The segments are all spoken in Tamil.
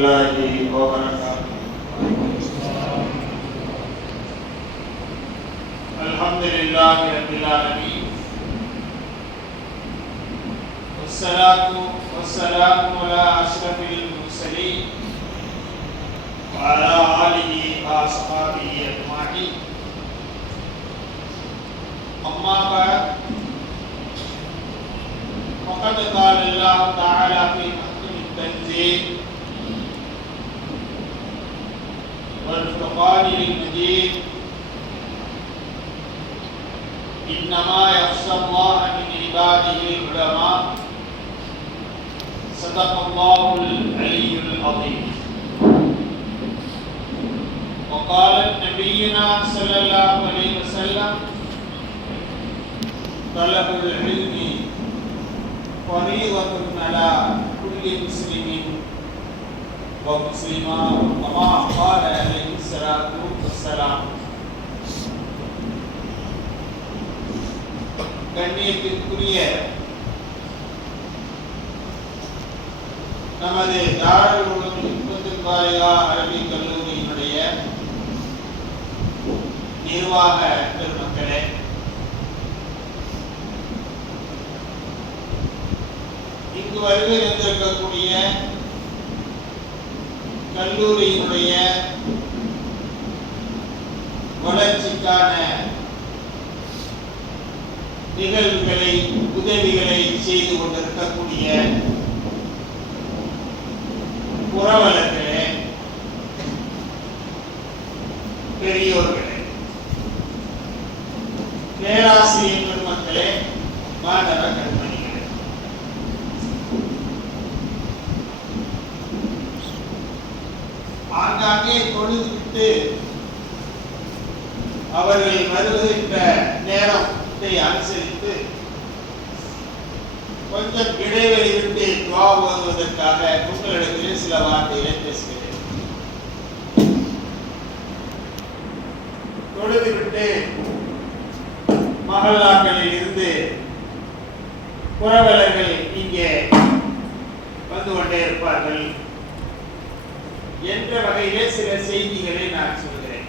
الله وبركاته. الحمد لله رب العالمين، والصلاة والسلام على أشرف المرسلين وعلى آله وأصحابه أجمعين. أما بعد، فقد قال الله تعالى في محكم التنزيل والفرقان المجيد: إنما يخشى الله من عباده العلماء. صدق الله العلي العظيم. وقال نبينا صلى الله عليه وسلم: طلب العلم فريضة على كل مسلم ومسلمة، كما قال عليه الصلاة والسلام. கண்ணியத்திற்குரிய நமது தாருல் உலூம் ஹிக்மத்துல் பாரிகா அரபிக் கல்லூரியினுடைய நிர்வாக பெருமக்களே, இங்கு வருகை இருந்திருக்கக்கூடிய கல்லூரியினுடைய வளர்ச்சிக்கான நிகழ்வுகளை, உதவிகளை செய்து கொண்டிருக்கக்கூடிய புரவலர்களே, பெரியோர்களே, பேராசிரியர் பெருமக்களே, மாணவ கண்மணிகளே, ஆங்காங்கே தொழுதுவிட்டு அவர்கள் வருகின்ற நேரத்தை அனுசரித்து கொஞ்சம் இடைவெளி விட்டு துஆ ஓதுவதற்காக உங்களிடத்திலே சில வார்த்தைகளை பேசுகிறேன். தொழுதுவிட்டு மஹல்லாக்களில் இருந்து புரவலர்கள் இங்கே வந்து கொண்டே இருப்பார்கள் என்ற வகையிலே சில செய்திகளை நான் சொல்கிறேன்.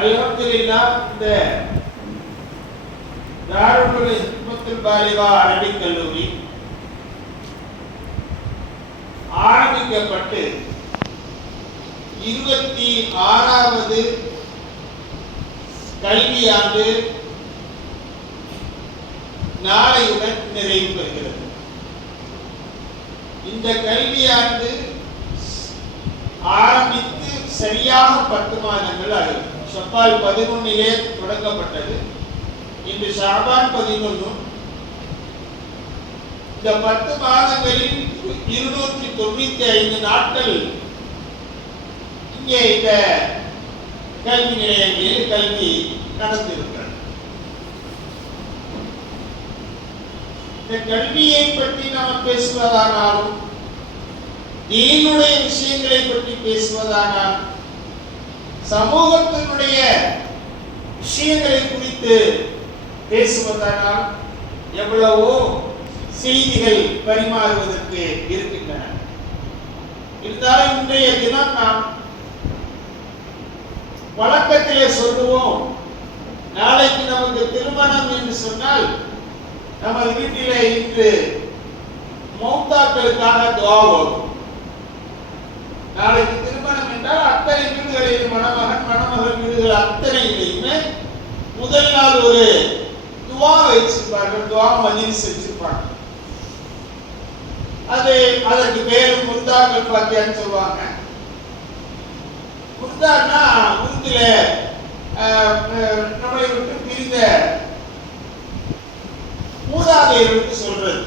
அல்ஹம்துலில்லாஹ், இந்த தாருல் உலூம் ஹிக்மத்துல் பாரிகா அரபிக் கல்லூரி ஆரம்பிக்கப்பட்டு 26வது கல்வியாண்டு நாளையுடன் நிறைவு பெறுகிறது. இந்த கல்வியாண்டு ஆரம்பித்து சரியாக 10 மாதங்கள் ஆகும். ஷவ்வால் 11 தொடங்கப்பட்டது. இன்று ஷஅபான் 11. இந்த 10 மாதங்களில் 295 நாட்கள் இங்கே இந்த கல்வி நிலையங்களில் கல்வி நடந்திருக்கிறது. இந்த கல்வியை பற்றி நாம் பேசுவதானாலும், தீனுடைய விஷயங்களை பற்றி பேசுவதானால், சமூகத்தினுடைய விஷயங்களை குறித்து பேசுவதானால் எவ்வளவோ செய்திகள் பரிமாறுவதற்கு இருக்கின்றன. இருந்தாலும் இன்றைய தினம் நாம் வழக்கத்திலே சொல்லுவோம், நாளைக்கு நமக்கு திருமணம் என்று சொன்னால் நமது வீட்டிலே இன்று மௌத்தாக்களுக்காக துஆ ஓதும். நாளைக்கு திருமணம் என்றால் அத்தனை வீடுகளில் மணமகன் மணமகள் வீடுகள் அத்தனையிலையுமே முதல் நாள் ஒரு துஆ வச்சிருப்பார்கள், துஆ மஜ்லிஸ் வச்சிருப்பாங்க. அதற்கு பேரு முர்தாக்கள் பாத்தியான்னு சொல்லுவாங்க. முர்தான்னா உருதுல நம்மளை விட்டு பிரிந்த மூதாதையர்களுக்கு சொல்றது.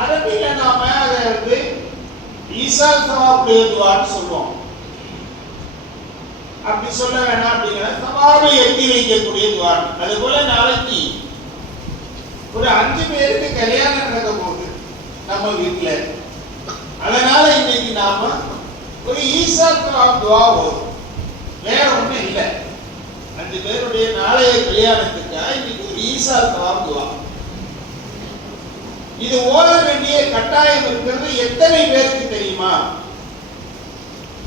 அரபில நாம அதை வந்து ஈசால் சவாபுடைய துஆன்னு சொல்லுவோம். அப்படி சொல்ல வேணாம், அப்படிங்கிற சவாபை எட்டி வைக்கக்கூடிய துஆ. அது போல நாளைக்கு ஒரு 5 பேருக்கு கல்யாணம் நடக்க போகுது நம்ம வீட்டுல. அதனால இன்னைக்கு நாம ஒரு ஈசால் சவாப் துஆ ஓதும். வேற ஒண்ணும் இல்லை. 5 பேருடைய நாளைய கல்யாணத்துக்காக இன்னைக்கு ஒரு ஈசால் சவாப் துஆ. இது ஓத வேண்டிய கட்டாயம் இருக்கிறது. எத்தனை பேருக்கு தெரியுமா?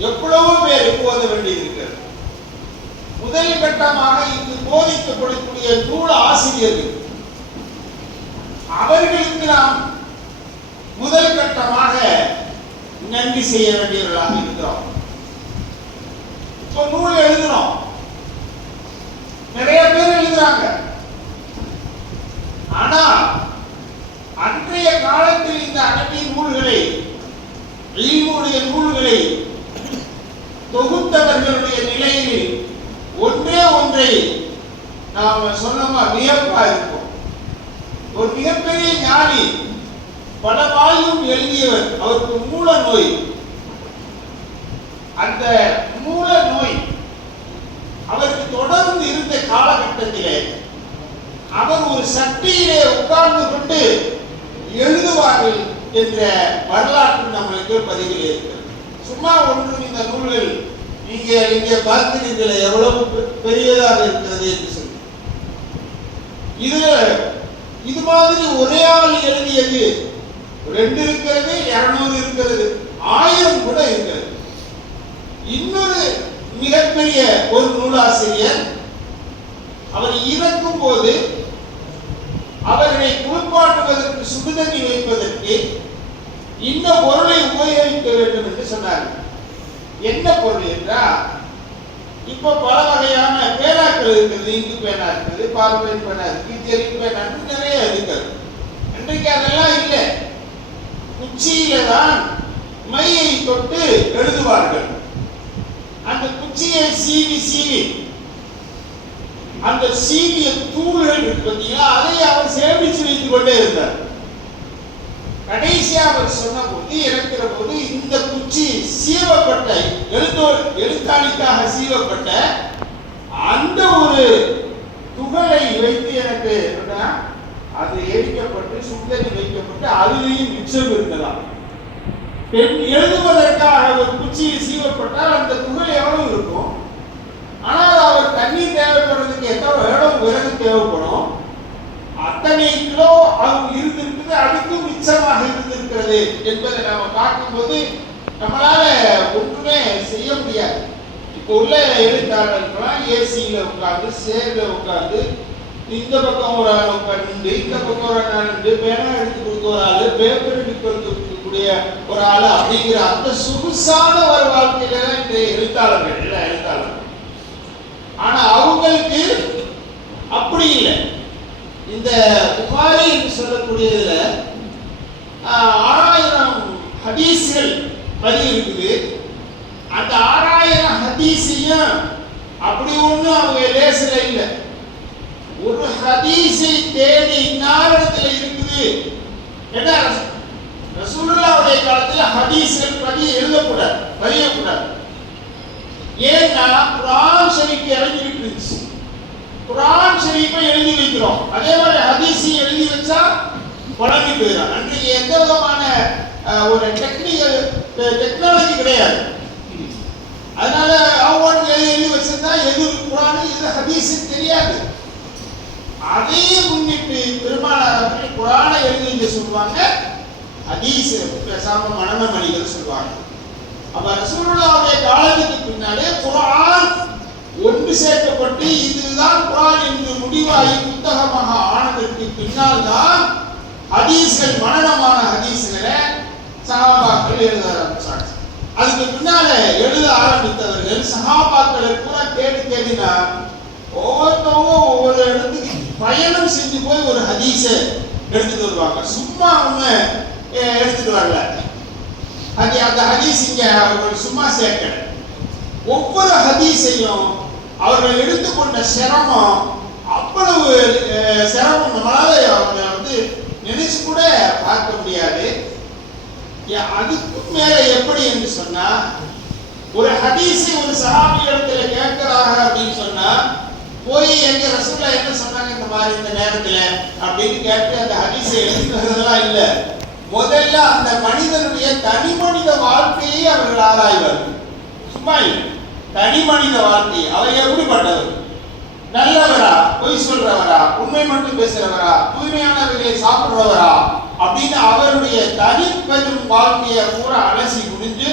எவ்வளவோ பேருக்கு ஓத வேண்டியது இருக்கிறது. முதல் கட்டமாக இங்கு போதிக்கப்படக்கூடிய நூல் ஆசிரியர்கள், அவர்களுக்கு நாம் முதல் கட்டமாக நன்றி செய்ய வேண்டியவர்களாக இருக்கிறோம். இப்ப நூல் எழுதுறோம், நிறைய பேர் எழுதுறாங்க. ஆனா அன்றைய காலத்தில் இந்த அரபி நூல்களை, இல்முடைய நூல்களை தொகுத்தவர்களுடைய நிலையில் ஒன்றே ஒன்றை நாம் சொன்னோமா வியப்பா இருக்கும். ஒரு மிகப்பெரிய ஞானி, பல வாயும் எழுதியவர், அவருக்கு மூல நோய். அந்த மூல நோய் அவருக்கு தொடர்ந்து இருந்த காலகட்டத்திலே அவர் ஒரு சட்டியிலே உட்கார்ந்து கொண்டு எழுதுவார்கள் என்ற வரலாற்று நம்மளுக்கு பதிவில் இருக்கிறது. சும்மா ஒன்றும் இந்த நூல்கள் நீங்க இங்கே பார்க்கிறீர்கள் எவ்வளவு பெரியதாக இருக்கிறது என்று சொல்லி. இது மாதிரி ஒரே ஆள் எழுதியது 2 இருக்கிறது, 200 இருக்கிறது, 1000 கூட இருக்கிறது. இன்னொரு மிகப்பெரிய ஒரு நூலாசிரியர், அவர் இறக்கும் போது அவர்களை குளிப்பாட்டுவதற்கு, சுடுதண்ணி வைப்பதற்கு இந்த பொருளை உபயோகிக்க வேண்டும் என்று சொன்னார்கள். என்ன பொருள் என்றால், இப்ப பல வகையான பேனாக்கள் இருக்கிறது. இங்கு பேனா இருக்குது, பார்வையின் பேனா இருக்கு, ஜெல் பேனா நிறைய இருக்கிறது. இன்றைக்கு அதெல்லாம் இல்லை. குச்சியில தான் மையை தொட்டு எழுதுவார்கள். அந்த குச்சியை சீவி சீவி அந்த சீவிய தூள்கள் இருக்கு பார்த்தீங்களா, அதை அவர் சேமிச்சு வைத்துக் கொண்டே இருந்தார். கடைசியா அவர் சொன்ன போது, இறக்கிற போது, இந்த குச்சி சீவப்பட்ட, எழுத்தாணிக்காக சீவப்பட்ட அந்த ஒரு துகளை வைத்து எனக்கு அது எரிக்கப்பட்டு சுத்தனி வைக்கப்பட்டு அதுலேயும் மிச்சம் இருக்கலாம். பெண் எழுதுவதற்காக ஒரு குச்சியில் சீவப்பட்டால் அந்த துகள் எவ்வளவு இருக்கும்? ஆனால் அவர் தண்ணீர் தேவைப்படுறதுக்கு எவ்வளவு விறகு தேவைப்படும்? அத்தனை கிலோ அது இருந்திருக்குது, அதுக்கும் மிச்சமாக இருந்திருக்கிறது என்பதை நாம பார்க்கும்போது நம்மளால ஒன்றுமே செய்ய முடியாது. இப்போ உள்ள எழுத்தாளர்கள்லாம் ஏசியில உட்கார்ந்து, சேர்ல உட்கார்ந்து, இந்த பக்கம் ஒரு ஆள் உட்கார்ந்து, இந்த பக்கம் ஒரு ஆள் நின்று, பேனா எடுத்து கொடுக்க ஒரு ஆளு, பேப்பர் எடுத்து கொடுக்கக்கூடிய ஒரு ஆளு, அப்படிங்கிற அந்த சொகுசான ஒரு வாழ்க்கையில தான் இந்த எழுத்தாளர்கள், எல்லா எழுத்தாளர்கள். ஆனா அவங்களுக்கு அப்படி இல்லை. இந்த புகாரி என்று சொல்லக்கூடியதுல 6000 ஹதீஸ்கள் பதிவு இருக்குது. அந்த 6000 ஹதீஸையும் அப்படி ஒண்ணு அவங்க லேசில இல்லை. ஒரு ஹதீஸை தேடி இன்னாரிடத்துல இருக்குது. ஏன்னா ரசூலுல்லாஹ்வுடைய காலத்துல ஹதீஸ்கள் எழுதக்கூடாது, பதியக்கூடாது. ஏன்னா குர்ஆன் ஷரீஃப் இறங்கிட்டு இருந்துச்சு. குர்ஆன் ஷரீஃபை எழுதி வைக்கிறோம், அதே மாதிரி ஹதீஸை எழுதி வச்சா பழகி போயிடும். அன்றைக்கு எந்த விதமான ஒரு டெக்னாலஜி கிடையாது. அதனால அவங்க எழுதி வச்சிருந்தா எது குர்ஆன் எது ஹதீஸ் தெரியாது. அதையே முன்னிட்டு பெருமானார் அவர்கள் குர்ஆனை எழுதி சொல்லுவாங்க, ஹதீஸ் பேசாம மனநமணிகள் சொல்லுவாங்க. அப்ப ரசூலுல்லாஹ்வுடைய காலத்துக்கு பின்னாலே குர்ஆன் ஒன்று சேர்க்கப்பட்டு இதுதான் குர்ஆன் என்று முடிவாகி புத்தகமாக ஆனதற்கு பின்னால் தான் ஹதீஸ்கள், மனனமான ஹதீஸ்களை சஹாபாக்கள் எழுத ஆரம்பிச்சாங்க. அதுக்கு பின்னால எழுத ஆரம்பித்தவர்கள் சஹாபாக்களை கூட தேடினா ஒவ்வொருத்தவங்க ஒவ்வொரு இடத்துக்கு பயணம் செஞ்சு போய் ஒரு ஹதீஸை எடுத்துட்டு வருவாங்க. சும்மா அவங்க எடுத்துட்டு வரல. அந்த ஹதீஸ் இங்க அவர்கள் சும்மா சேர்க்கல. ஒவ்வொரு ஹதீஸையும் அவர்கள் எடுத்துக்கொண்ட சிரமம் அவ்வளவு சிரமம் நம்மளால அவங்க நினைச்சு கூட பார்க்க முடியாது. அதுக்கு மேல எப்படி என்று சொன்னா, ஒரு ஹதீஸை ஒரு சஹாபியிடத்துல கேட்கிறாங்க அப்படின்னு சொன்னா, போய் எங்க ரசூலுல்லாஹ் என்ன சொன்னாங்க இந்த மாதிரி இந்த நேரத்துல அப்படின்னு கேட்டு அந்த ஹதீஸை எழுதுறதெல்லாம் இல்ல. முதல்ல அந்த மனிதனுடைய தனி மனித வாழ்க்கையை அவர்கள் ஆராய்வார்கள். சும்மா இல்லை, தனி மனித வாழ்க்கை, அவர் எப்படிப்பட்டவர், நல்லவரா, பொய் சொல்றவரா, உண்மை மட்டும் பேசுறவரா, தூய்மையானவர்களை சாப்பிடுறவரா அப்படின்னு அவருடைய தனிப்பெரும் வாழ்க்கையை பூரா அலசி முடிஞ்சு,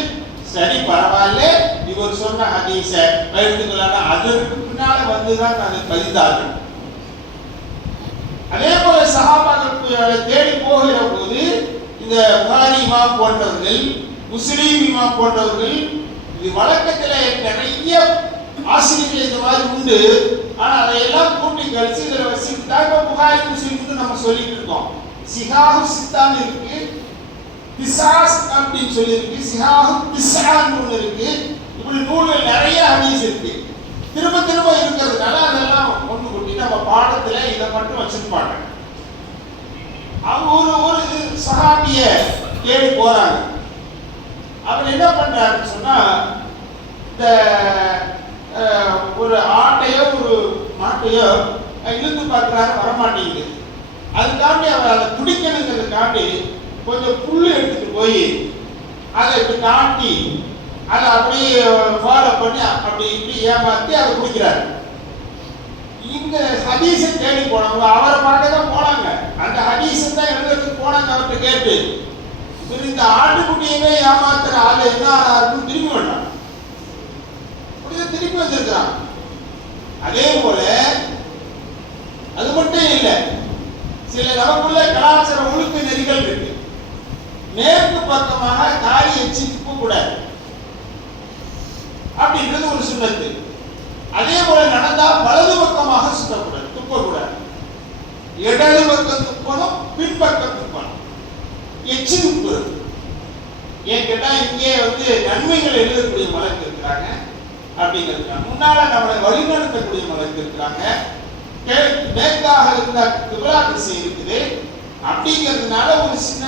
சரி பரவாயில்ல இவர் சொன்ன ஹதீஸ எடுத்துக்கலாம், அதற்கு பின்னால வந்துதான் அது பதிந்தார்கள். அதே போல சஹாபாக்கள் தேடி போகிற போது இந்த புகாரி இமாம் போன்றவர்கள், முஸ்லீம் இமாம் போன்றவர்கள், இது வழக்கத்துல நிறைய ஆசிரியர்கள் இந்த மாதிரி உண்டு. ஆனா அதையெல்லாம் கூட்டி கழிச்சு இதுல வச்சுட்டாங்க. புகாரி முஸ்லீம் நம்ம சொல்லிட்டு இருக்கோம். சிஹாஹு சித்தான் இருக்கு, திசாஸ் அப்படின்னு சொல்லி இருக்கு, சிஹாஹு திசான்னு ஒன்று இருக்கு. இப்படி நூல்கள் நிறைய ஹதீஸ் இருக்கு. திரும்ப திரும்ப இருக்கிறதுனால அதெல்லாம் ஒன்று கூட்டி நம்ம பாடத்துல இதை மட்டும் வச்சிருப்பாங்க. அவங்க ஒரு சஹாபிய தேடி போறாங்க. அவர் என்ன பண்றாருன்னு சொன்னா, இந்த ஒரு ஆட்டையோ ஒரு மாட்டையோ இழுத்து பார்க்கிறாரு, வரமாட்டேங்குது. அதுக்காண்டி அவர் அதை பிடிக்கணுங்கிறதுக்காண்டி கொஞ்சம் புல்லு எடுத்துட்டு போய் அதை இப்படி காட்டி அதை அப்படியே ஃபாலோ பண்ணி அப்படி இப்படி ஏமாத்தி அதை பிடிக்கிறாரு. இந்த ஹதீஸை தேடி போனவங்க அவரை பார்க்க தான் போனாங்க. அந்த ஹதீஸை தான் எழுதுறதுக்கு போனாங்க. அவர்கிட்ட கேட்டு இந்த ஆட்டுக்குட்டியவே ஏமாத்துற ஆளு என்ன ஆனாருன்னு திரும்பி வந்தாங்க. திருப்பி வந்திருக்கிறான். அதே போல அது மட்டும் இல்லை, சில நமக்குள்ள கலாச்சார ஒழுக்க நெறிகள் இருக்கு. மேற்கு பக்கமாக காரி எச்சி துப்ப கூடாது அப்படின்றது ஒரு சுண்ணத்து. அதே போல நடந்தா வலது பக்கமாக சுத்தக்கூடாது, துப்பக்கூடாது. இடது பக்கம் துப்பணும், பின்பக்கம் துப்பணும். எச்சி துப்புறது ஏன் கேட்டா இங்கே நன்மைகள் எழுதக்கூடிய மலக்கு இருக்கிறாங்க அப்படிங்கிறதுக்காக, முன்னால நம்மளை வழிநடத்தக்கூடிய மலக்கு இருக்கிறாங்க, மேற்காக இருந்த கிப்லா திசை இருக்குது அப்படிங்கிறதுனால ஒரு சின்ன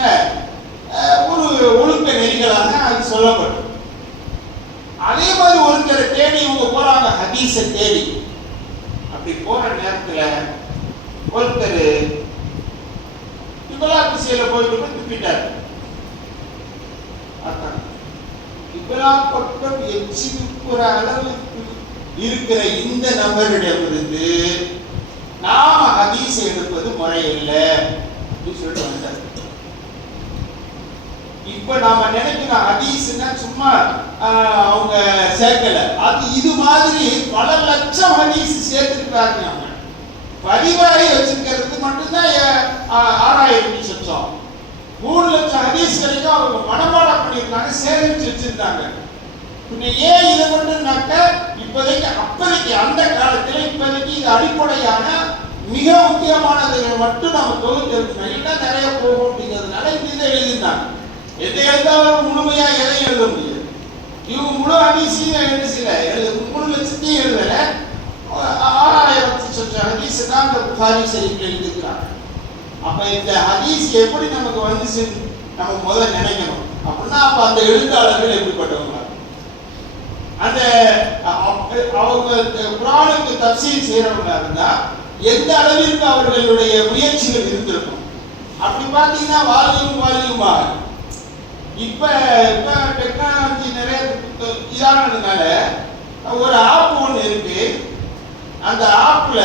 ஒரு ஒழுக்க நெறிகளாக அது சொல்லப்படும். அதே மாதிரி ஒருத்தரை தேடி இவங்க போறாங்க, ஹதீஸை தேடி. அப்படி போற நேரத்துல ஒருத்தர் கிப்லா திசையில போயிட்டு துப்பிட்டார். கிப்லா பக்கம் எச்சி துப்புற அளவுக்கு இருக்கிற இந்த நபரிடமிருந்து நாம ஹதீஸ் எடுப்பது முறையில்லை அப்படின்னு சொல்லிட்டு வந்தார். இப்ப நாம நினைக்கிறோம் ஹதீஸ்னா சும்மா அவங்க சேர்க்கல, அது இது மாதிரி பல லட்சம் ஹதீஸ் சேர்த்திருக்காங்க. அவங்க பதிவாகி வச்சிருக்கிறது மட்டும்தான் 6000 லட்சம். 3 லட்சம் ஹதீஸ் வரைக்கும் அவங்க மனப்பாடம் பண்ணியிருக்காங்க, சேகரிச்சு வச்சிருந்தாங்க. ஏன் இதை மட்டும்னாக்க இப்போதைக்கு அப்போதைக்கு அந்த காலத்தில் இப்போதைக்கு இது அடிப்படையான மிக முக்கியமானதுகள் மட்டும் நம்ம தொகுத்து இருக்கணும். இல்லைன்னா நிறைய போகும் அப்படிங்கிறதுனால இதை எழுதிருந்தாங்க. எதை எழுதாலும் முழுமையா எதையும் எழுத முடியாது. இவங்க முழு ஹதீஸையும் எழுதல, 3 லட்சத்தையும் எழுதல, 6000 ஹதீஸ் தான் இந்த புகாரி ஷரீஃப்ல எழுதிருக்கிறாங்க. அப்ப இந்த ஹதீஸ் எப்படி நமக்கு வந்துச்சு நம்ம முதல்ல நினைக்கணும். அப்படின்னா அப்ப அந்த எழுத்தாளர்கள் எப்படிப்பட்டவங்க, அந்த அவங்க குர்ஆனுக்கு தஃசீர் செய்யறவங்க இருந்தா எந்த அளவிற்கு அவர்களுடைய முயற்சிகள் இருந்திருக்கும். அப்படி பார்த்தீங்கன்னா வால்யூமா இப்ப டெக்னாலஜி நிறைய இதானதுனால ஒரு ஆப் ஒன்று இருக்கு. அந்த ஆப்ல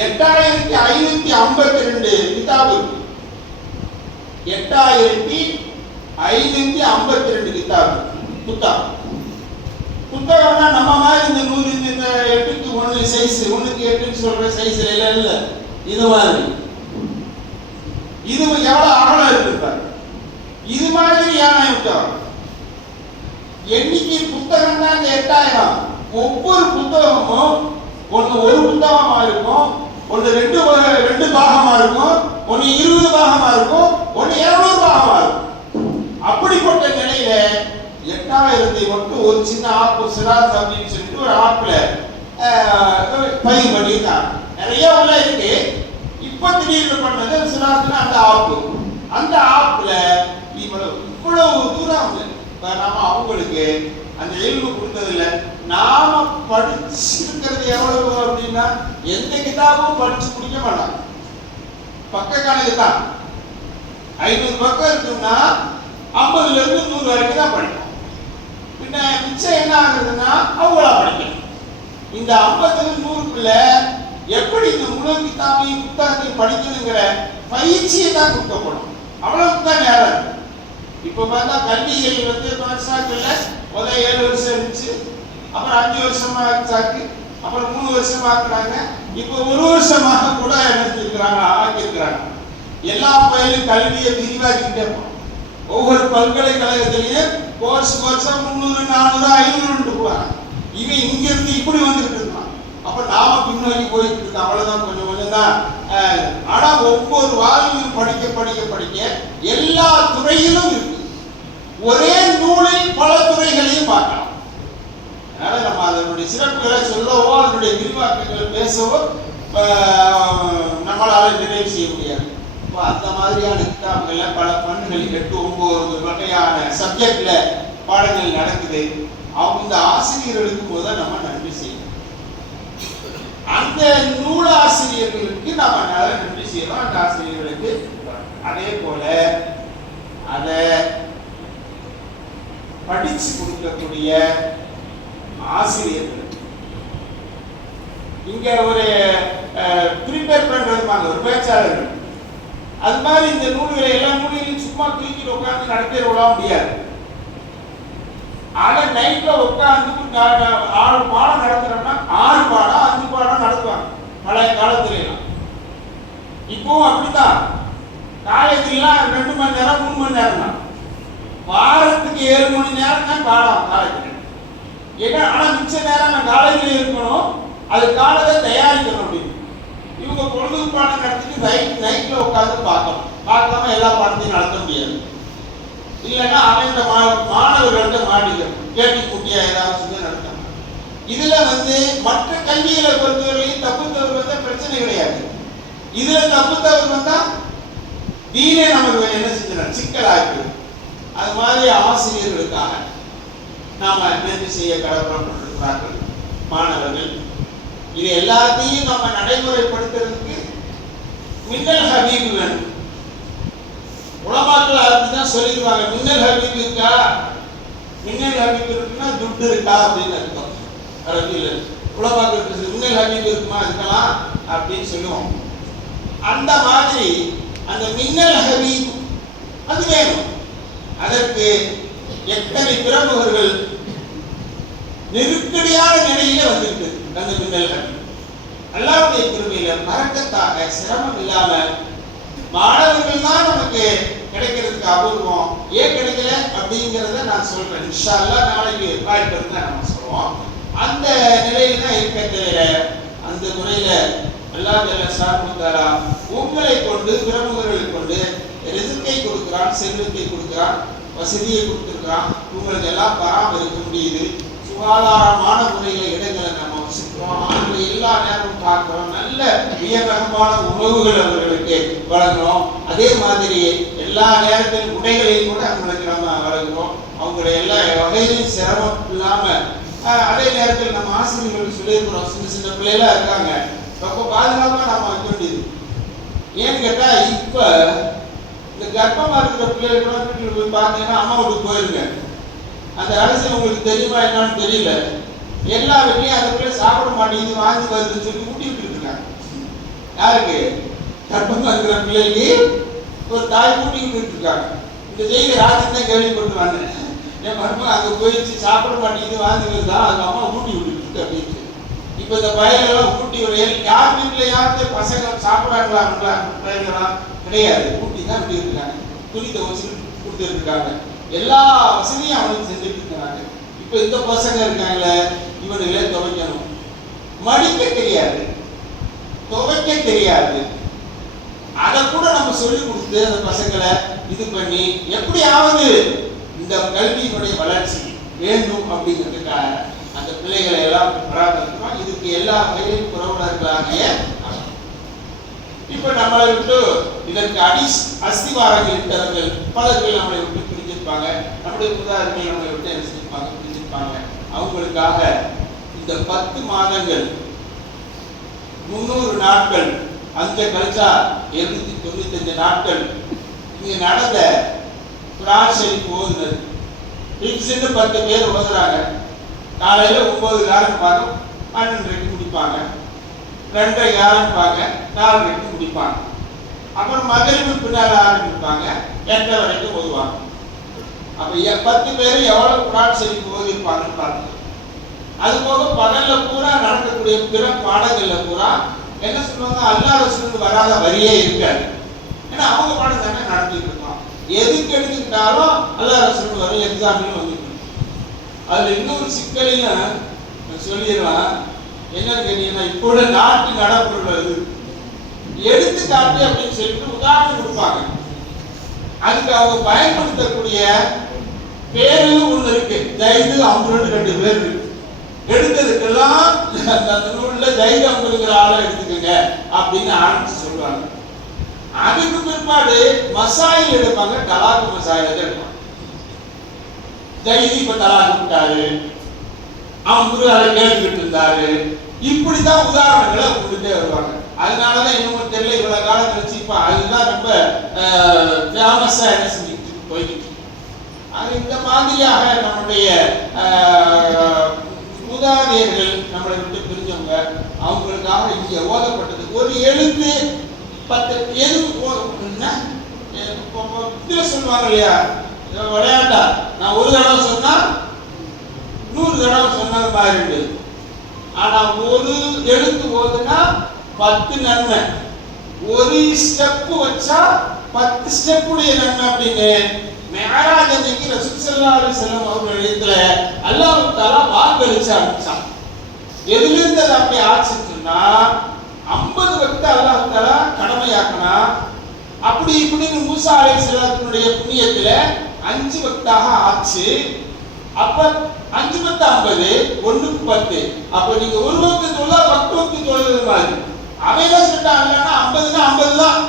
8552 கிதாபு இருக்கு. 8552 கிதாபு புத்தகம்னா நம்ம மாதிரி இந்த 100 இந்த 8:1 சைஸ் 1:8 சொல்ற சைஸ்ல இல்ல, இது மாதிரி இது எவ்வளவு அகலம் இருக்கு பாருங்க. இது மாதிரியான புத்தகம் எண்ணிக்கை புத்தகம் தான் 8000. ஒவ்வொரு புத்தகமும் ஒன்று ஒரு புத்தகமா இருக்கும், ஒன்று ரெண்டு பாகமா இருக்கும், ஒன்று 20 பாகமா இருக்கும், ஒன்று 200 பாகமா இருக்கும். அப்படிப்பட்ட நிலையில 8000 மட்டும் ஒரு சின்ன ஆப் சிராத் அப்படின்னு சொல்லிட்டு ஒரு ஆப்ல பதிவு பண்ணியிருக்காங்க. நிறைய உள்ள இருக்கு. இப்ப திடீர்னு பண்ணது சிராத்னா அந்த ஆப்ல இவ்வளவு தூரம் நாம அவங்களுக்கு அந்த எழுவு கொடுத்ததில்லை. நாம படிச்சிருக்கிறது எவ்வளவு அப்படின்னா எந்த கிதாபும் படிச்சு முடிக்க மாட்டாங்க. பக்க கணக்கு தான் 500 பக்கம் இருக்குன்னா 50ல இருந்து 100 வரைக்கும் தான் படிக்கும். பின்ன மிச்சம் என்ன ஆகுதுன்னா அவங்களா படிக்கணும். இந்த 50 100க்குள்ள எப்படி இந்த முழு கிதாபையும் புத்தகத்தையும் படிக்கணுங்கிற பயிற்சியை தான் கொடுக்கப்படும். அவ்வளவுக்கு தான் நேரம் இருக்கு. இப்ப பார்த்தா கல்விகள் மனசாக்கல்ல முதல் 7 வருஷம் இருந்துச்சு, அப்புறம் 5 வருஷமா ஆச்சு, அப்புறம் 3 வருஷமா ஆக்குறாங்க, இப்ப 1 வருஷமாக கூட நிறுத்திருக்கிறாங்க, ஆக்கியிருக்கிறாங்க. எல்லா பயிலும் கல்வியை விரிவாக்கிட்டே போறோம். ஒவ்வொரு பல்கலைக்கழகத்திலையும் கோர்ஸ் கோர்ஸா 300 400 500 போறாங்க. இவன் இங்க இருந்து இப்படி வந்துட்டு இருக்கான். அப்ப நாம பின்னோக்கி போயிட்டு இருக்கோம். அவ்வளவுதான், கொஞ்சம் கொஞ்சம் தான். ஆனா ஒவ்வொரு வாழ்விலும் படிக்க படிக்க படிக்க எல்லா துறையிலும் இருக்கு. ஒரே நூலில் பல துறைகளையும் பார்க்கலாம். அதனால நம்ம அதனுடைய சிறப்புகளை சொல்லவோ அதனுடைய விரிவாக்கங்களை பேசவோ நம்மளால நிறைவு செய்ய முடியாது. அந்த மாதிரியான கிதாபுகள்ல பல பண்புகள் 8 9 வகையான சப்ஜெக்ட்ல பாடங்கள் நடக்குது. அவங்க ஆசிரியர்களுக்கு போத நம்ம நன்றி செய்யணும். அந்த நூலாசிரியர்களுக்கு நாம நன்றி செய்யணும். அந்த ஆசிரியர்களுக்கு அதே போல அதை படிச்சு கொடுக்கக்கூடிய ஆசிரியர்கள் இங்க ஒரு ப்ரிப்பேர் பண்றது ஒரு பேச்சாளர்கள் அது மாதிரி இந்த நூல்களை எல்லா நூல்களையும் சும்மா தூக்கிட்டு உட்கார்ந்து நடத்திட விட முடியாது. ஆனா நைட்ல உட்கார்ந்து 6 பாடம் நடத்துறோம்னா 6 பாடம் 5 பாடம் நடத்துவாங்க பழைய காலத்துல எல்லாம். இப்பவும் அப்படித்தான். காலேஜ்லாம் 2 மணி நேரம் 3 மணி நேரம் தான். வாரத்துக்கு 7 மணி நேரம் தான் பாடம் காலேஜ். ஏன்னா ஆனா மிச்ச நேரம் நான் காலேஜ்ல இருக்கணும், அது காலத்தை தயாரிக்கணும் அப்படின்னு. இவங்க பொழுது பாடம் நடத்திட்டு நைட்ல உட்காந்து பார்க்காம எல்லா பாடத்தையும் நடத்த முடியாது. இல்லைன்னா அவன் இந்த மாணவர்கள்ட்ட மாட்டிக்கணும், கேட்டி குட்டியா ஏதாவது நடத்தணும். இதுல மற்ற கல்விகளை பொறுத்தவரையும் தப்பு தவறு வந்தா பிரச்சனை கிடையாது. இதுல தப்பு தவறு வந்தா தீனே நமக்கு என்ன செஞ்சிடும், சிக்கலாயிருக்கு. அது மாதிரி ஆசிரியர்களுக்காக நாம நன்றி செய்ய கடமைப்பட்டிருக்கிறார்கள் மாணவர்கள். இது எல்லாத்தையும் நம்ம நடைமுறைப்படுத்துறதுக்கு மின்னல் ஹபீப் வேணும். உலமாக்கள் அப்படிதான் சொல்லிடுவாங்க, மின்னல் ஹபீப் இருக்கா, மின்னல் ஹபீப் இருக்குன்னா துட்டு இருக்கா அப்படின்னு அர்த்தம். அரபியில் உலமாக்கள் மின்னல் ஹபீப் இருக்குமா இருக்கலாம் அப்படின்னு சொல்லுவோம். அந்த மாதிரி அந்த மின்னல் ஹபீப் அது வேணும். அதற்கு எத்தனை பிரமுகர்கள் நெருக்கடியான நிலையில வந்துருக்கு. அந்த மின்னல் ஹபீப் அல்லாஹ்வுடைய கிருபையில பரக்கத்தாக சிரமம் இல்லாம மாணவர்கள் தான் நமக்கு கிடைக்கிறதுக்கு அபூர்வம். ஏன் கிடைக்கல அப்படிங்கிறத நான் சொல்றேன். இன்ஷா அல்லாஹ் நாளைக்கு வாய்ப்பு இருந்தா நம்ம சொல்லுவோம். அந்த நிலையில தான் இருக்க தவிர அந்த முறையில அல்லாஹ் ஜல்ல ஷானுஹு உங்களை கொண்டு பிரமுகர்களை கொண்டு ரிஸ்கை கொடுக்கிறான், செல்வத்தை கொடுக்கிறான், வசதியை கொடுத்திருக்கிறான். உங்களுக்கு எல்லாம் பராமரிக்க முடியுது. சுகாதாரமான முறையில இடங்களை நம்ம வசிக்கிறோம். அவங்களை எல்லா நேரமும் பார்க்கிறோம். நல்ல உயர்ரகமான உணவுகள் அவர்களுக்கு வழங்குறோம். அதே மாதிரி எல்லா நேரத்திலும் உடைகளையும் கூட அவங்களுக்கு நம்ம வழங்குறோம். அவங்களுடைய எல்லா வகையிலும் சிரமம் இல்லாம அதே நேரத்தில் நம்ம ஆசிரியர்கள் சொல்லியிருக்கிறோம். சின்ன சின்ன பிள்ளைகளா இருக்காங்க, ரொம்ப பாதுகாப்பா நம்ம வைக்க வேண்டியது. ஏன்னு கேட்டா இப்ப இந்த கர்ப்பமா இருக்கிற பிள்ளைகள் கூட வீட்டுல போய் பார்த்தீங்கன்னா அம்மா வீட்டுக்கு போயிருங்க. அந்த அரசு உங்களுக்கு தெரியுமா என்னன்னு தெரியல. எல்லா வீட்லையும் அந்த பிள்ளை சாப்பிட மாட்டேங்குது, வாங்கி வருதுன்னு சொல்லி ஊட்டி விட்டு இருக்காங்க. யாருக்கு? கர்ப்பமா இருக்கிற பிள்ளைக்கு ஒரு தாய் ஊட்டி விட்டு இருக்காங்க. இந்த செய்தி ராத்திரி தான் கேள்விப்பட்டு வந்தேன். என் மருமக அங்க போயிடுச்சு, சாப்பிட மாட்டேங்குது, வாங்கி வருதா, அது அம்மா ஊட்டி விட்டு இருக்கு அப்படின்னு. இப்ப இந்த பயிரெல்லாம் ஊட்டி யார் வீட்டுல யாருக்கு பசங்க சாப்பிடாங்களா பயிரெல்லாம் கிடையாது, ஊட்டி தான் இப்படி இருக்காங்க. துணி துவச்சு கொடுத்துட்டு இருக்காங்க. எல்லா வசதியும் அவனுக்கு செஞ்சுட்டு இருக்காங்க. இப்ப இந்த பசங்க இருக்காங்களே இவனுங்களே துவைக்கணும், மடிக்க தெரியாது, துவைக்க தெரியாது. அதை கூட நம்ம சொல்லி கொடுத்து அந்த பசங்களை இது பண்ணி எப்படியாவது இந்த கல்வியினுடைய வளர்ச்சி வேண்டும் அப்படிங்கிறதுக்காக அந்த பிள்ளைகளை எல்லாம் பராமரிக்கிறோம். இதுக்கு எல்லா வகையிலும் புறவுணர்களாக இப்ப நம்மளை விட்டு இதற்கு அஸ்திவாரங்கள் இட்டவர்கள் பலர்கள் நம்மளை விட்டு பிரிஞ்சிருப்பாங்க. நம்முடைய முதார்கள் நம்மளை விட்டு என்ன செஞ்சிருப்பாங்க, பிரிஞ்சிருப்பாங்க. அவங்களுக்காக இந்த 10 மாதங்கள் 300 நாட்கள் அங்க கழிச்சா 295 நாட்கள் இங்க நடந்த குர்ஆன் ஷரீஃப் ஓதுனது 10 பேர் ஓதுறாங்க. காலையில 9 காலம் பார்க்கும், 12:30 முடிப்பாங்க, 2:30 ஆரம்பிப்பாங்க, 4:30 முடிப்பாங்க. அப்புறம் மகரிபு பின்னால் ஆரம்பிப்பாங்க, 8:00 வரைக்கும் ஓதுவாங்க. அப்ப 10 பேர் எவ்வளவு குர்ஆன் ஷரீஃப் ஓதிருப்பாங்கன்னு பாருங்க. அது போக பகல்ல பூரா நடக்கக்கூடிய பிற பாடங்கள்ல பூரா என்ன சொல்லுவாங்க, அல்லாஹ் ரசூல் வராத வரியே இருக்காது. ஏன்னா அவங்க பாடம் தானே நடத்திட்டு இருக்கோம். எதுக்கு எடுத்துக்கிட்டாலும் அல்லாஹ் ரசூல் வரும், எக்ஸாம்பிள் வந்துட்டு. அதுல இன்னொரு சிக்கலையும் சொல்லிடலாம். என்னன்னு கேட்டீங்கன்னா, இப்போ நாட்டு நடப்புள்ளது எடுத்துக்காட்டு அப்படின்னு சொல்லிட்டு உதாரணம் கொடுப்பாங்க. அதுக்கு அவங்க பயன்படுத்தக்கூடிய பேரு ஒண்ணு இருக்கு. ஜைது அம்ருன்னு 2 பேர் இருக்கு. எடுத்ததுக்கெல்லாம் அந்த நூல்ல ஜைது அம்ருங்கிற ஆளை எடுத்துக்கங்க அப்படின்னு ஆரம்பிச்சு சொல்லுவாங்க. அதுக்கு பிற்பாடு மசாயில் எடுப்பாங்க, தலாக்கு மசாயில் எடுப்பாங்க. ஜைது இப்ப தலாக்கு விட்டாரு, அம்ரு அதை கேட்டுக்கிட்டு இருந்தாரு, இப்படித்தான் உதாரணங்களை கொடுத்துட்டே வருவாங்க. அதனாலதான் இன்னும் தெரியல, இவ்வளவு காலம் கழிச்சு இப்ப அதுதான் ரொம்ப ஃபேமஸா என்ன செஞ்சுட்டு போய்கிட்டு. அது இந்த மாதிரியாக நம்முடைய மூதாதையர்கள் நம்மளை விட்டு பிரிஞ்சவங்க, அவங்களுக்காக இங்க ஓதப்பட்டது ஒரு எழுத்து 10 இதுல சொல்லுவாங்க இல்லையா, விளையாட்டா நான் ஒரு தடவை சொன்னா 100 தடவை சொன்னது மாதிரி இருக்கு. ஆனா ஒரு எழுத்து ஓதுனா 10 நன்மை, ஒரு ஸ்டெப் வச்சா 10 ஸ்டெப் உடைய நன்மை அப்படின்னு மிஅராஜ் அன்னைக்கு ரசூல் ஸல்லல்லாஹு அலைஹி வஸல்லம் அவர்கள் இடத்துல அல்லாஹ் தஆலா வாக்களிச்சு அனுப்பிச்சான். எதிலிருந்து அது அப்படி ஆச்சுன்னு சொன்னா, 50 வக்த அல்லாஹ் தஆலா கடமையாக்கினா, அப்படி இப்படின்னு மூசா அலைஹிஸ்ஸலாத்துடைய புண்ணியத்துல 5 வக்தாக ஆச்சு. அப்ப 5 × 50 1க்கு 10. அப்ப நீங்க ஒரு வக்து தொழுதா 10 வக்து தொழுது மாதிரி. அவன் என்ன சொல்லிட்டான், இல்லைன்னா 50னா 50 தான்,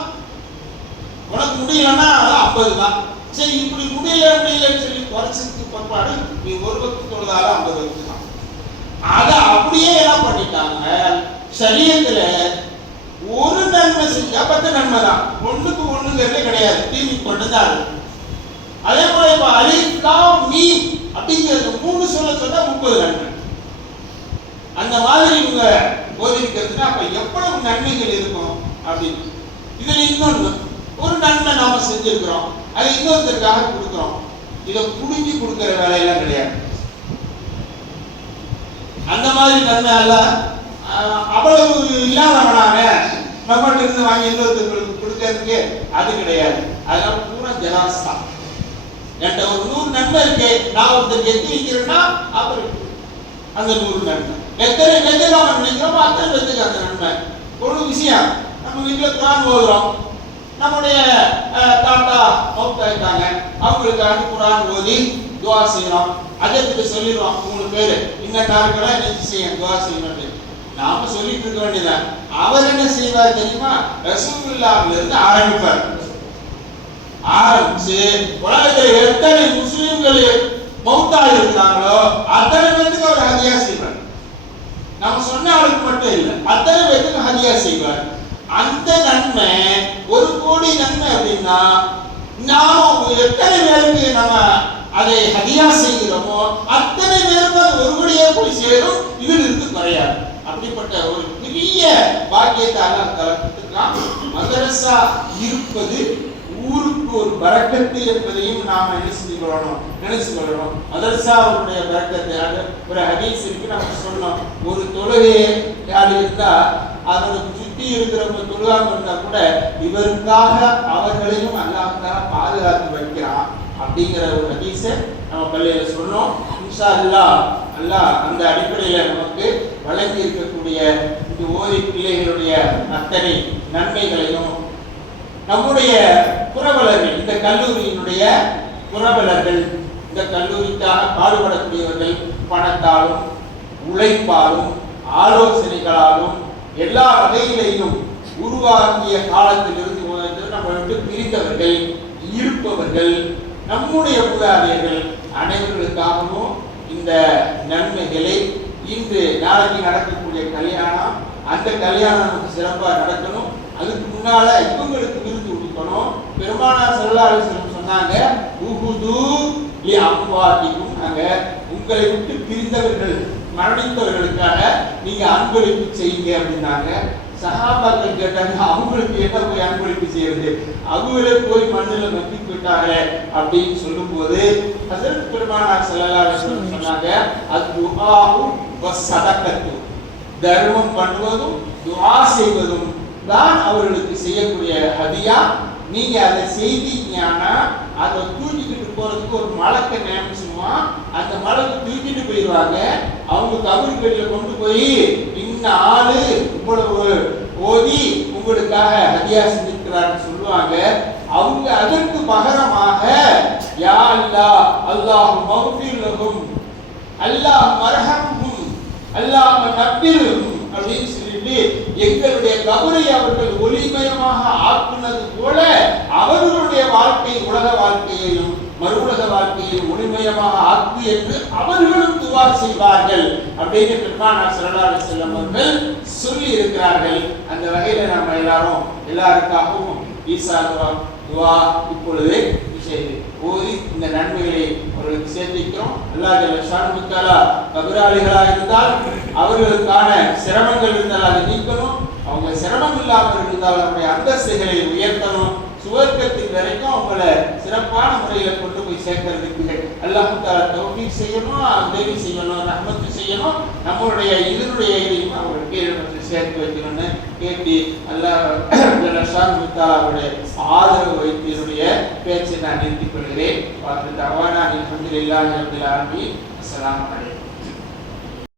உனக்கு முடியலன்னா 50 தான். சரி, இப்படி முடியலன்னு சொல்லி குறைச்சதுக்கு பிற்பாடு நீ ஒரு வக்து தொழுதாலும் 50 வக்து தான். அதை அப்படியே என்ன பண்ணிட்டாங்க, ஷரியத்துல ஒரு நன்மை செஞ்சா 10 நன்மை தான், 1க்கு 1ங்கிறதே கிடையாது, தீமி கொண்டுதான். அதே போல இப்ப அலிஃப் லாம் மீம் அப்படிங்கிறது 3 சொல்ல சொன்னா 30 நன்மை. அந்த மாதிரி இவங்க போதிக்கிறதுனா அப்ப எவ்வளவு நன்மைகள் இருக்கும் அப்படின்னு. இதுல இன்னொன்று ஒரு நன்மை நாம செஞ்சிருக்கிறோம், அது இன்னொருத்தருக்காக கொடுக்கிறோம். இதை புடுங்கி கொடுக்கிற வேலையெல்லாம் கிடையாது. அந்த மாதிரி நன்மை அல்ல, அவ்வளவு இல்லாதவனாக நம்மகிட்ட இருந்து வாங்கி இன்னொருத்தருக்கு கொடுக்கறதுக்கு அது கிடையாது. அதனால பூரா ஜலாஸ்தா. என்கிட்ட ஒரு 100 நன்மை இருக்கு, நான் ஒருத்தருக்கு எத்தி வைக்கிறேன்னா அப்புறம் அந்த 100 நன்மை எத்தனை பேருக்கு நாம நினைக்கிறோமோ அத்தனை பேருக்கு அந்த நன்மை. ஒரு விஷயம், நம்ம வீட்டில் குர்ஆன் ஓதுறோம், நம்முடைய தாத்தா மௌத்தாயிட்டாங்க, அவங்களுக்காக குர்ஆன் ஓதி துஆ செய்யறோம். அதற்கு சொல்லிடுவோம், 3 பேர் இந்த நாட்களை நினைச்சு செய்ய துஆ செய்யணும். நாம சொல்லிட்டு இருக்க வேண்டியதான். அவர் என்ன செய்வார் தெரியுமா, ரசூலுல்லாஹ்ல இருந்து ஆரம்பிப்பார். ஆரம்பிச்சு உலகத்தில் எத்தனை முஸ்லிம்கள் மௌத்தாய் இருக்கிறாங்களோ அத்தனை பேருக்கு அவர் ஹதியா செய்வார். நம்ம சொன்ன ஆளுக்கு மட்டும் இல்லை, அத்தனை பேருக்கு ஹதியா செய்வார். அந்த நன்மை 1 கோடி நன்மை அப்படின்னா, நாம எத்தனை பேருக்கு நம்ம அதை ஹதியா செய்கிறோமோ அத்தனை பேருக்கு அது 1 கோடியே போய் சேரும், இதில் இருந்து குறையாது. அப்படிப்பட்ட ஒரு பெரிய பாக்கியத்தை அல்லாஹ் தஆலா கொடுத்திருக்கான். மதரசா இருப்பது ஊருக்கு ஒரு பரக்கத்து என்பதையும் நாம் நினைச்சு கொள்ளணும். மதரசாவுடைய பரக்கத்தை ஒரு ஹதீஸ் இருக்கு, நம்ம சொன்னோம். ஒரு தொழுகை யாரு இருந்தா அதோட சுற்றி இருக்கிறவங்க தொழுகாம இருந்தா கூட இவருக்காக அவர்களையும் அல்லாஹ் தஆலா பாதுகாத்து வைக்கிறான் அப்படிங்கிற ஒரு ஹதீஸை நம்ம பள்ளியில சொன்னோம். இன்ஷா அல்லாஹ் அல்லாஹ் அந்த அடிப்படையில நமக்கு வழங்கி இருக்கக்கூடிய இந்த ஓதி பிள்ளைகளுடைய அத்தனை நன்மைகளையும், நம்முடைய புரவலர்கள், இந்த கல்லூரியினுடைய புரவலர்கள், இந்த கல்லூரிக்காக பாடுபடக்கூடியவர்கள் பணத்தாலும் உழைப்பாலும் ஆலோசனைகளாலும் எல்லா வகையிலையும் உருவாக்கிய காலத்திலிருந்து நம்ம விட்டு பிரிந்தவர்கள் இருப்பவர்கள், நம்முடைய மூதாதையர்கள் அனைவர்களுக்காகவும் இந்த நன்மைகளை இன்று நாளைக்கு நடக்கக்கூடிய கல்யாணம், அந்த கல்யாணம் நமக்கு சிறப்பாக நடக்கணும். அதுக்கு முன்னால இவங்களுக்கு விருந்து கொடுக்கணும். பெருமானார் ஸல்லல்லாஹு அலைஹி வஸல்லம் சொன்னாங்க, உஹுது லி அம்வாதிக்கும், அங்க உங்களை விட்டு பிரிந்தவர்கள் மரணித்தவர்களுக்காக நீங்க அன்பளிப்பு செய்யுங்க அப்படின்னாங்க. சஹாபாக்கள் கேட்டாங்க, அவங்களுக்கு என்ன போய் அன்பளிப்பு செய்யறது, அவங்களே போய் மண்ணில் நம்பி போயிட்டாங்களே அப்படின்னு சொல்லும் போது ஹஸரத் பெருமானார் ஸல்லல்லாஹு அலைஹி வஸல்லம் சொன்னாங்க, அத்துஆஉ வஸ்ஸதகத்து, தர்மம் பண்ணுவதும் துஆ செய்வதும் தான் அவர்களுக்கு செய்யக்கூடிய ஹதியா. நீங்க அதை செய்தீங்கன்னா அதை தூக்கிட்டு போறதுக்கு ஒரு மலக்கை நியமிச்சுமா, அந்த மலக்கு தூக்கிட்டு போயிடுவாங்க. அவங்க கபருக்கடியில கொண்டு போய் இன்ன ஆளு இவ்வளவு ஓதி உங்களுக்காக ஹதியா செஞ்சிருக்கிறான்னு சொல்லுவாங்க. அவங்க அதற்கு பகரமாக யா அல்லாஹ் அல்லாஹ் மக்ஃபிர் லஹும் அல்லாஹ் மர்ஹம்ஹும் அல்லாஹ் நப்பிர்ஹும் அப்படின்னு சொல்லிட்டு எங்களுடைய கபரை அவர்கள் ஒளிமயமாக ஆக்குனது போல அவர்களுடைய வாழ்க்கை உலக வாழ்க்கையையும் மறுவுலக வாழ்க்கையையும் ஒளிமயமாக ஆக்கு என்று அவர்களும் துவா செய்வார்கள் அப்படின்னு பெருமானார் ஸல்லல்லாஹு அலைஹி வஸல்லம் அவர்கள் சொல்லி இருக்கிறார்கள். அந்த வகையில நம்ம எல்லாருக்காகவும் ஈசா துவா இப்பொழுது செய்து ஓதி இந்த நன்மைகளை அவர்களுக்கு சேர்த்திக்கிறோம். அல்லாஹ் ஜல்ல ஷானஹு தஆலா கபராளிகளாக இருந்தால் அவர்களுக்கான சிரமங்கள் இருந்தால் அதை நீக்கணும். அவங்க சிரமம் இல்லாமல் இருந்தால் அவருடைய அந்தஸ்துகளை உயர்த்தணும். சுவர்க்கத்தின் வரைக்கும் அவங்கள சிறப்பான முறையில் கொண்டு போய் சேர்க்கறதுக்கு அல்லாஹ் தஆலா தௌஃபீக் செய்யணும், உதவி செய்யணும், ரஹ்மத்து செய்யணும். நம்மளுடைய இதனுடைய இதையும் அவர்களுக்கு சேர்த்து வைக்கணும்னு கேட்டு அல்லாஹ் ஜல்ல ஷானஹு தஆலாவுடைய ஆதரவு வைத்து என்னுடைய பேச்சை நான் நிறுத்திக் கொள்கிறேன். வாக்கு தவானா அல்ஹம்துலில்லாஹி ரப்பில் ஆலமீன். அஸ்ஸலாமு அலைக்கும்.